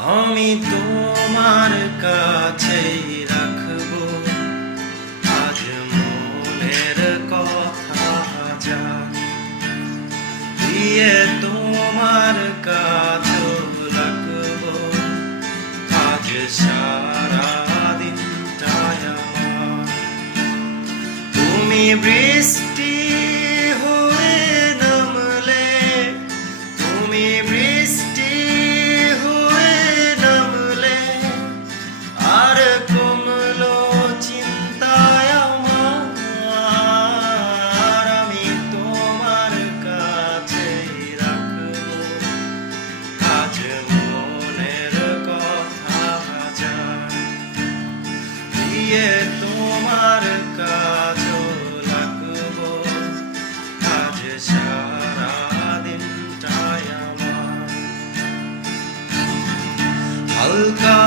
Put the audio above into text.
আমি তোমার কাছেই রাখবো আজ মনের কথা যা দিয়ে তোমার কাছে রাখবো আজ সারা দিনটায় আমার। তুমি বৃষ্টি হয়ে নামলে, তুমি বৃষ্টি হয়ে নামলে, আর কমলো চিন্তায় আমার। আমি তোমার কাছেই রাখবো আজ মনের কথা যা দিয়ে তোমার কাছে রাখবো আজ সারা দিনটায় আমার। হালকা